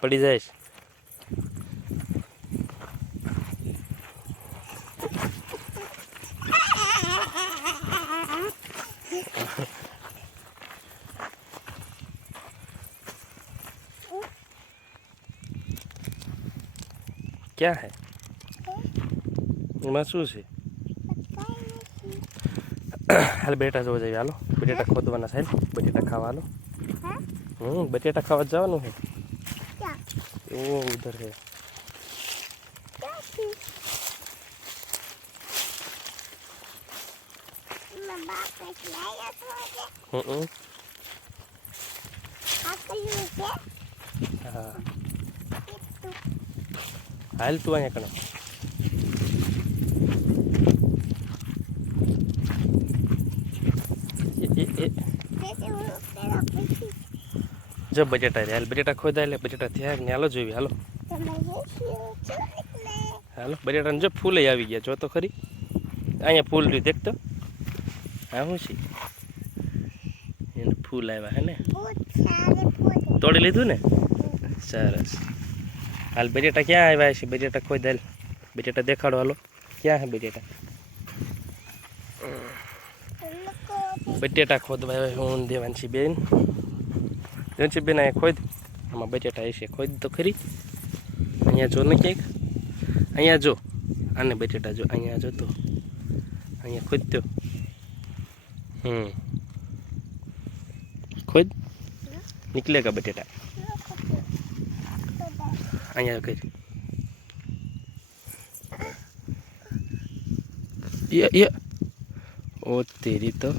પડી જાય. ક્યાં હે? એમાં શું છે? હાલ બેટા જોવા જઈએ, હાલો. બટેટા ખોદવાના સાહેબ બટેટા ખાવાનું. હમ બટેટા ખાવા જવાનું છે ઓ ઉધર છે હમ હા. હાલ તું અહીંયા કણ. એ એ એ. જો બટેટા રહ્યા હાલ બટેટા ખોદા એટલે બટેટા થયા ને હાલો જોઈ હાલો. હાલો બટેટાને જો ફૂલ આવી ગયા જો તો ખરી. અહીંયા ફૂલ રહ્યું દેખતો હા શું છે? એને ફૂલ આવ્યા હે ને? તોડી લીધું ને? સરસ. હાલ બટેટા ક્યાં આવ્યા છે? બટેટા ખોઈ હાલ બટેટા દેખાડો હાલો. ક્યાં હે બટેટા? બટેટા ખોદવા હું દેવાની છે બેન. જનસીબેન અહીંયા ખોઈ દે. આમાં બટેટા હશે, ખોઈ દે તો ખરી. અહીંયા જો ને કંઈક અહીંયા જો. આને બટેટા જો, અહીંયા જો તો. અહીંયા ખોદ દો હમ. ખોદ નીકળે કા બટેટા? અહીંયા કરી યા યા. ઓ, તેરી તો.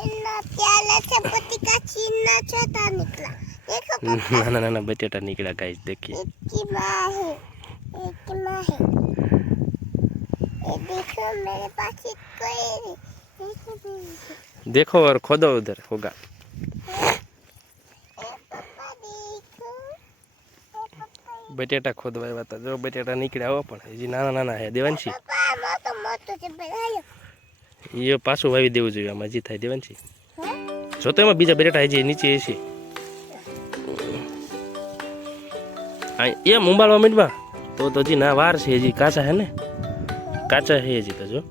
देखो इतना प्याला चपाती का चीना छोटा निकला देखो ના ના ના ના બટેટા નીકળ્યા ગાઈસ દેખીએ एक की माँ है एक की माँ है ये देखो मेरे पास एक कोई नहीं देखो देखो देखो और खोदो उधर होगा ए पापा देखो ए पापा બટેટા ખોદવા આવ્યા હતા જો બટેટા નીકળ્યા હો પણ હજી નાના નાના હે દેવાંશી पापा मोटो मोटो से बनायो એ પાછું વાવી દેવું જોઈએ આમાં જી થાય દેવાંશી છે. જો તો એમાં બીજા બટેટા હજી નીચે છે એમ એ મુંબાળવા મીંડમાં તો તો હજી ના વાર છે હજી. કાચા હે ને? કાચા હે હજી તો જો.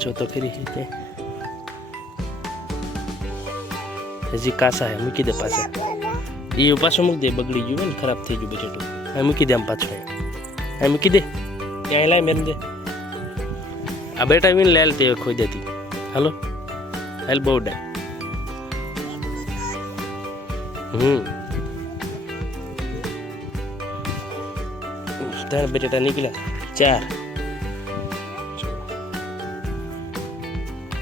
જો તો ખરી છે હજી કાચા હે મૂકી દે પાછા. એ પાછું મૂકી દે બગડી ગયું ને ખરાબ થઈ ગયું બટેટું. હા મૂકી દે આમ પાછું હા મૂકી દે. ત્યાં લાય મેરી દે આ બેટા વિન લેલ તે ખોઈ દેતી હાલો? હેલ બહુ ડાય. હમ. ત્રણ બટેટા નીકળ્યા. ચાર.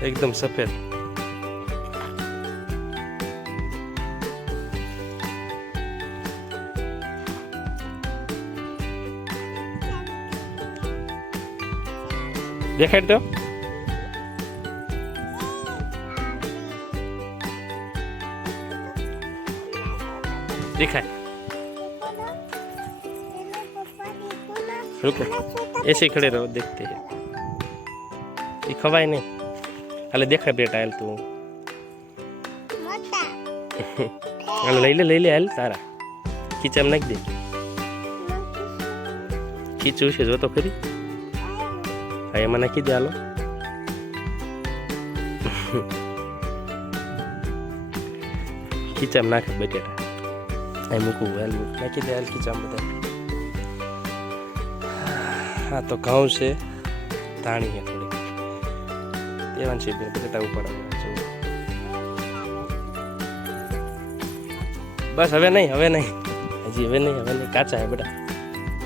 એકદમ સફેદ. દેખાડ તો દેખાય રૂકો એસી ખડે રહો દેખતે એ ખવાય નહીં હાલે દેખાય બેટા હાલ તું હાલ લઈ લે લઈ લે હાલ તારા ખીચામાં નાખી દે ખીચું છે જો તો ખરી હા એમાં નાખી દે હાલો ખીચામ નાખે બટેટા એ મૂકવું હાલ નાખી દે હાલ ખીચામ બધા હા તો ઘઉં છે ધાણી છે થોડી દેવાનું છે બટેટા છે બસ હવે નહીં હવે નહીં હજી હવે નહીં હવે નહીં કાચા હે બેટા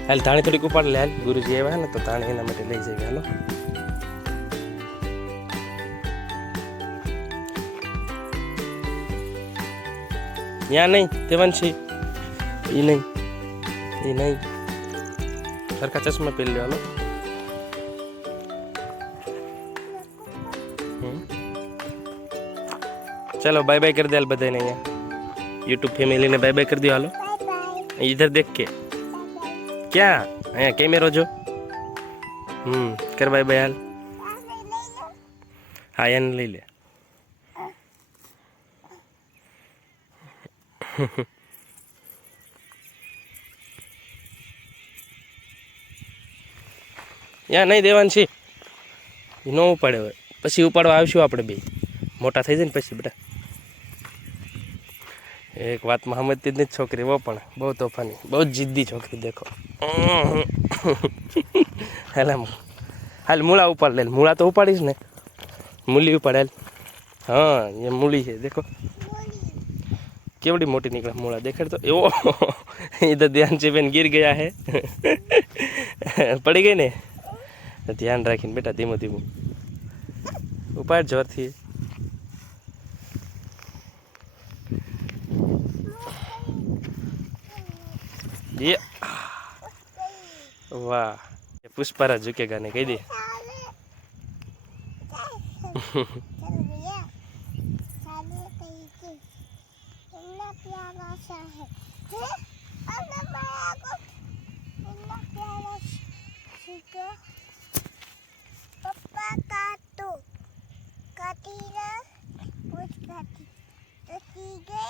હાલ ધાણી થોડીક ઉપાડ લે હાલ ગુરુજી આવ્યા ને તો ધાણી એના માટે લઈ જઈએ હાલો ત્યાં નહીં દેવાંશી એ નહીં એ નહીં સરખા ચશ્મા પહેરી લેવાનો હમ. ચલો બાય બાય કરી દે હાલ બધાને અહીંયા યુટ્યુબ ફેમિલીને બાય બાય કરી દો હાલો बाय बाय इधर देख के क्या અહીંયા કેમેરો જો. હમ, કર ભાઈ ભાઈ હાલ. હા, એને લઈ લે. યા, નહીં દેવાનું છે. ન ઉપાડે પછી ઉપાડવા આવશું આપણે બે. મોટા થઈ જાય ને પછી બેટા એક વાતમાં સમજતી જ નથી છોકરી બહુ પણ બહુ તોફાની, બહુ જિદ્દી છોકરી, દેખો. હેલા હાલ મૂળા ઉપાડ લે, મૂળા તો ઉપાડીશ ને. મૂલી ઉપાડેલ હા, એ મૂળી છે, દેખો. કેવડી મોટી નીકળે મૂળા દેખાડ તો. એવો. એ તો ધ્યાન છે બેન, ગીર ગયા હે. પડી ગઈ ને? ધ્યાન રાખીને બેટા, ધીમું ધીમું. ઉપાડ જોરથી એ વાહ. પુષ્પારા ઝુકેગા ને કહી દે. પપ્પા કાટો કાટીને પૂછ કાટી તો સીધે